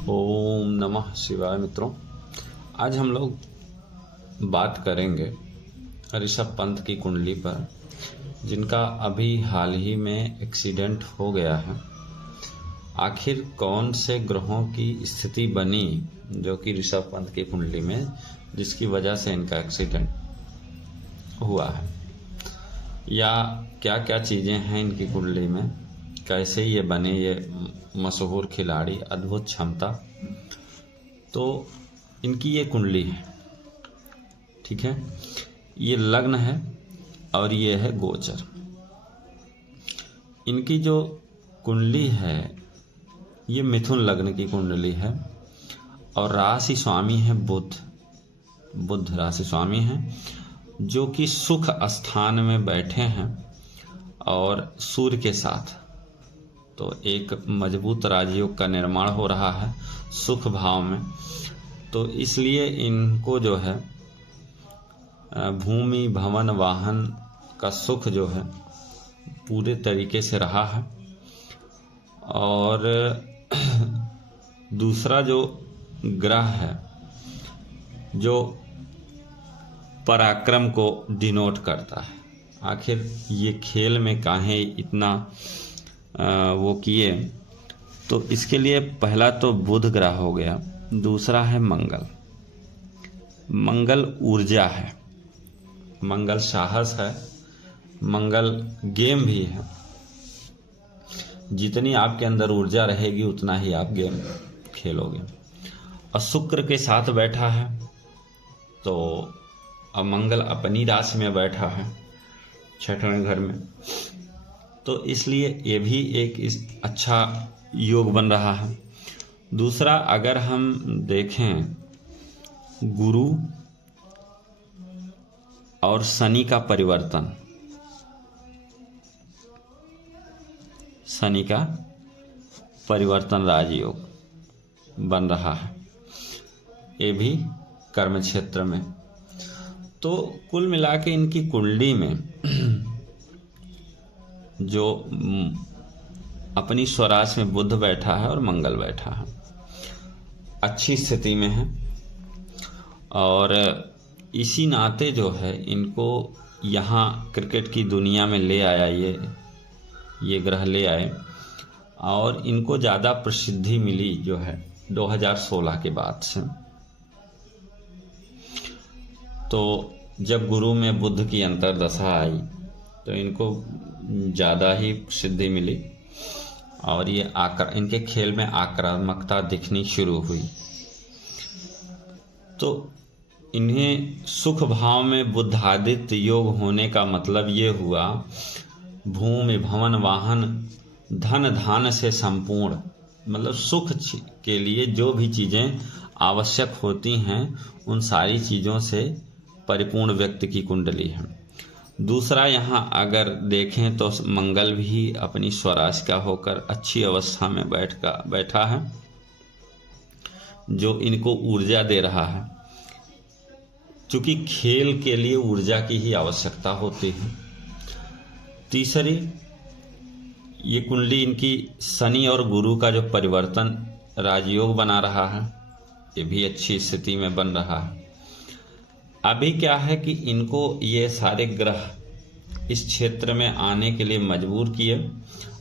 ओम नमः शिवाय। मित्रों, आज हम लोग बात करेंगे ऋषभ पंत की कुंडली पर, जिनका अभी हाल ही में एक्सीडेंट हो गया है। आखिर कौन से ग्रहों की स्थिति बनी जो कि ऋषभ पंत की कुंडली में, जिसकी वजह से इनका एक्सीडेंट हुआ है, या क्या क्या चीज़ें हैं इनकी कुंडली में, कैसे ये बने ये मशहूर खिलाड़ी, अद्भुत क्षमता। तो इनकी ये कुंडली है, ठीक है। ये लग्न है और ये है गोचर। इनकी जो कुंडली है ये मिथुन लग्न की कुंडली है और राशि स्वामी है बुध राशि स्वामी है, जो कि सुख स्थान में बैठे हैं और सूर्य के साथ। तो एक मजबूत राजयोग का निर्माण हो रहा है सुख भाव में। तो इसलिए इनको जो है भूमि भवन वाहन का सुख जो है पूरे तरीके से रहा है। और दूसरा जो ग्रह है जो पराक्रम को डिनोट करता है, आखिर ये खेल में काहे इतना वो किए, तो इसके लिए पहला तो बुध ग्रह हो गया, दूसरा है मंगल। मंगल ऊर्जा है, मंगल साहस है, मंगल गेम भी है। जितनी आपके अंदर ऊर्जा रहेगी उतना ही आप गेम खेलोगे। और शुक्र के साथ बैठा है, तो अब मंगल अपनी राशि में बैठा है छठवें घर में, तो इसलिए ये भी एक अच्छा योग बन रहा है। दूसरा, अगर हम देखें गुरु और शनि का परिवर्तन, शनि का परिवर्तन राजयोग बन रहा है, ये भी कर्म क्षेत्र में। तो कुल मिला के इनकी कुंडली में जो अपनी स्वराशि में बुध बैठा है और मंगल बैठा है, अच्छी स्थिति में है। और इसी नाते जो है इनको यहाँ क्रिकेट की दुनिया में ले आया, ये ग्रह ले आए, और इनको ज़्यादा प्रसिद्धि मिली जो है 2016 के बाद से। तो जब गुरु में बुध की अंतर्दशा आई तो इनको ज़्यादा ही प्रसिद्धि मिली और ये इनके खेल में आक्रामकता दिखनी शुरू हुई। तो इन्हें सुख भाव में बुद्धादित्य योग होने का मतलब ये हुआ, भूमि भवन वाहन धन धान से संपूर्ण, मतलब सुख के लिए जो भी चीज़ें आवश्यक होती हैं उन सारी चीज़ों से परिपूर्ण व्यक्ति की कुंडली है। दूसरा, यहाँ अगर देखें तो मंगल भी अपनी स्वराशि का होकर अच्छी अवस्था में बैठा है, जो इनको ऊर्जा दे रहा है, क्योंकि खेल के लिए ऊर्जा की ही आवश्यकता होती है। तीसरी, ये कुंडली इनकी शनि और गुरु का जो परिवर्तन राजयोग बना रहा है, ये भी अच्छी स्थिति में बन रहा है। अभी क्या है कि इनको ये सारे ग्रह इस क्षेत्र में आने के लिए मजबूर किए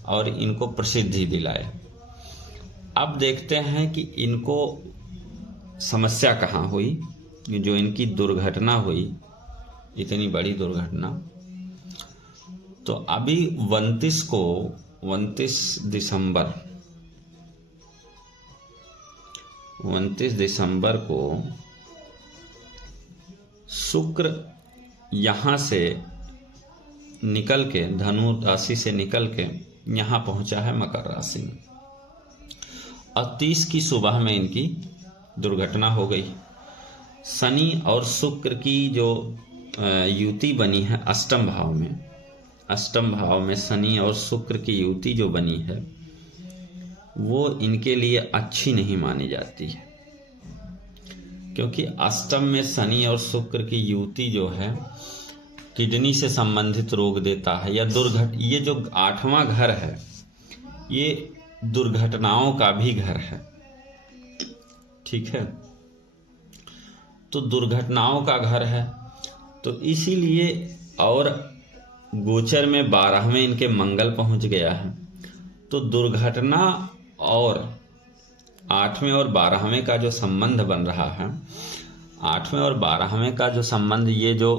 और इनको प्रसिद्धि दिलाए। अब देखते हैं कि इनको समस्या कहाँ हुई, जो इनकी दुर्घटना हुई, इतनी बड़ी दुर्घटना। तो अभी 29 दिसंबर को शुक्र यहाँ से निकल के, धनु राशि से निकल के यहाँ पहुँचा है मकर राशि में, और 30 की सुबह में इनकी दुर्घटना हो गई। शनि और शुक्र की जो युति बनी है अष्टम भाव में शनि और शुक्र की युति जो बनी है वो इनके लिए अच्छी नहीं मानी जाती है, क्योंकि अष्टम में शनि और शुक्र की युति जो है किडनी से संबंधित रोग देता है, या ये जो 8वां घर है ये दुर्घटनाओं का भी घर है। ठीक है। तो दुर्घटनाओं का घर है, तो इसीलिए, और गोचर में 12वें इनके मंगल पहुंच गया है, तो दुर्घटना और 8वें और 12वें का जो संबंध बन रहा है, 8वें और 12वें का जो संबंध, ये जो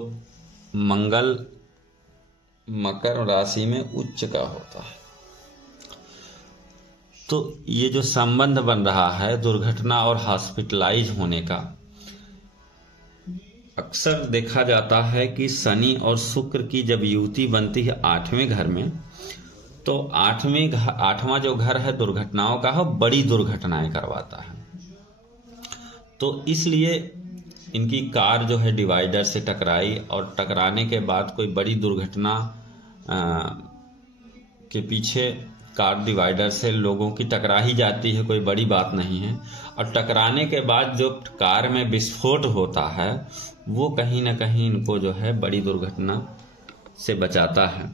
मंगल मकर राशि में उच्च का होता है, तो ये जो संबंध बन रहा है दुर्घटना और हॉस्पिटलाइज होने का, अक्सर देखा जाता है कि शनि और शुक्र की जब युति बनती है 8वें घर में, तो 8वां जो घर है दुर्घटनाओं का है, बड़ी दुर्घटनाएं करवाता है। तो इसलिए इनकी कार जो है डिवाइडर से टकराई, और टकराने के बाद कोई बड़ी दुर्घटना के पीछे कार डिवाइडर से लोगों की टकरा ही जाती है, कोई बड़ी बात नहीं है। और टकराने के बाद जो कार में विस्फोट होता है वो कहीं ना कहीं इनको जो है बड़ी दुर्घटना से बचाता है।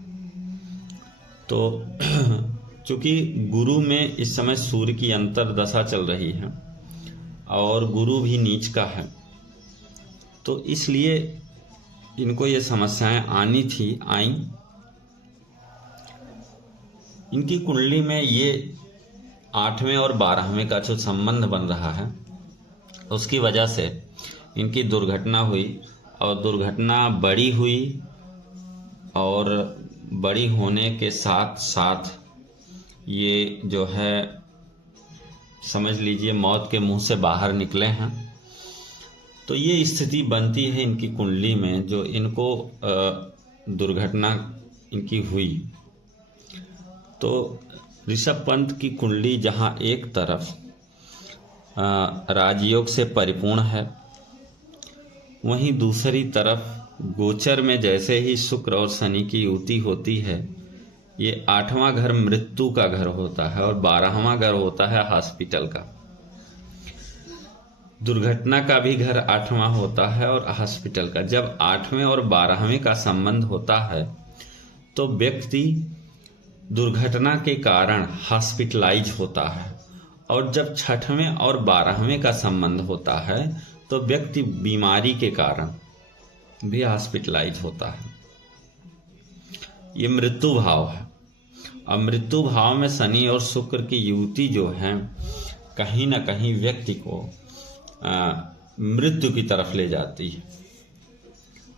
तो चूंकि गुरु में इस समय सूर्य की अंतर्दशा चल रही है और गुरु भी नीच का है, तो इसलिए इनको ये समस्याएं आई। इनकी कुंडली में ये 8वें और 12वें का जो संबंध बन रहा है, उसकी वजह से इनकी दुर्घटना हुई, और दुर्घटना बड़ी हुई, और बड़ी होने के साथ साथ ये जो है समझ लीजिए मौत के मुंह से बाहर निकले हैं। तो ये स्थिति बनती है इनकी कुंडली में, जो इनको दुर्घटना इनकी हुई। तो ऋषभ पंत की कुंडली जहां एक तरफ राजयोग से परिपूर्ण है, वहीं दूसरी तरफ गोचर में जैसे ही शुक्र और शनि की युति होती है, ये 8वां घर मृत्यु का घर होता है और 12वां घर होता है हॉस्पिटल का। दुर्घटना का भी घर 8वां होता है और हॉस्पिटल का। जब 8वें और 12वें का संबंध होता है तो व्यक्ति दुर्घटना के कारण हॉस्पिटलाइज होता है, और जब 6वें और 12वें का संबंध होता है तो व्यक्ति बीमारी के कारण भी हॉस्पिटलाइज होता है। ये मृत्यु भाव है। अब मृत्यु भाव में शनि और शुक्र की युति जो है कहीं ना कहीं व्यक्ति को मृत्यु की तरफ ले जाती है,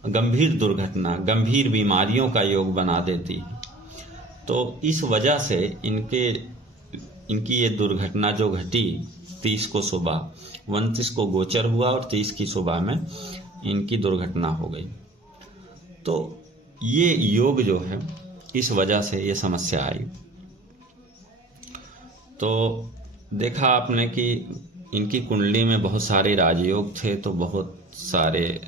गंभीर दुर्घटना, गंभीर बीमारियों का योग बना देती है। तो इस वजह से इनकी ये दुर्घटना जो घटी 30 को सुबह, 29 को गोचर हुआ और 30 की सुबह में इनकी दुर्घटना हो गई। तो ये योग जो है इस वजह से ये समस्या आई। तो देखा आपने कि इनकी कुंडली में बहुत सारे राजयोग थे, तो बहुत सारे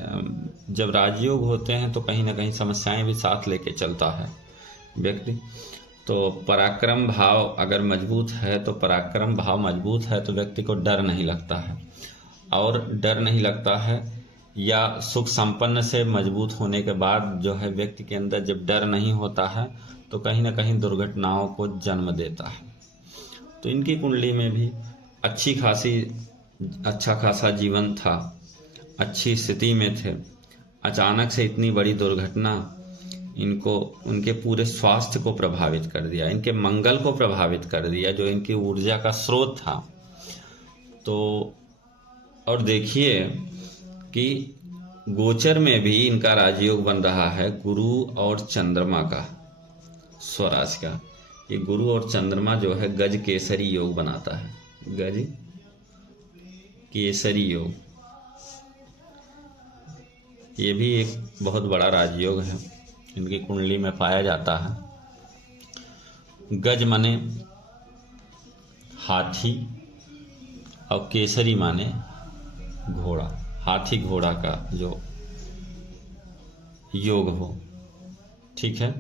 जब राजयोग होते हैं तो कहीं ना कहीं समस्याएं भी साथ लेके चलता है व्यक्ति। तो पराक्रम भाव अगर मजबूत है, तो पराक्रम भाव मजबूत है तो व्यक्ति को डर नहीं लगता है, और डर नहीं लगता है या सुख संपन्न से मजबूत होने के बाद जो है व्यक्ति के अंदर जब डर नहीं होता है तो कहीं ना कहीं दुर्घटनाओं को जन्म देता है। तो इनकी कुंडली में भी अच्छा खासा जीवन था, अच्छी स्थिति में थे, अचानक से इतनी बड़ी दुर्घटना इनको उनके पूरे स्वास्थ्य को प्रभावित कर दिया, इनके मंगल को प्रभावित कर दिया जो इनकी ऊर्जा का स्रोत था। तो और देखिए कि गोचर में भी इनका राजयोग बन रहा है गुरु और चंद्रमा का, स्वराज का। ये गुरु और चंद्रमा जो है गज केसरी योग बनाता है, गज केसरी योग। ये भी एक बहुत बड़ा राजयोग है, इनकी कुंडली में पाया जाता है। गज माने हाथी और केसरी माने घोड़ा, हाथी घोड़ा का जो योग हो। ठीक है,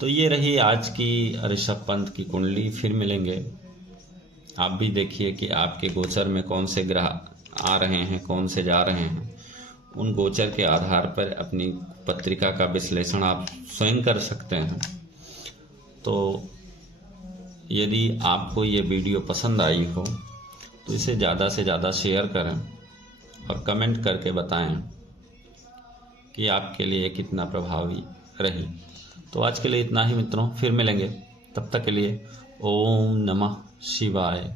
तो ये रही आज की ऋषभ पंत की कुंडली। फिर मिलेंगे। आप भी देखिए कि आपके गोचर में कौन से ग्रह आ रहे हैं, कौन से जा रहे हैं। उन गोचर के आधार पर अपनी पत्रिका का विश्लेषण आप स्वयं कर सकते हैं। तो यदि आपको ये वीडियो पसंद आई हो तो इसे ज़्यादा से ज़्यादा शेयर करें और कमेंट करके बताएं कि आपके लिए कितना प्रभावी रही। तो आज के लिए इतना ही मित्रों, फिर मिलेंगे, तब तक के लिए ओम नमः शिवाय।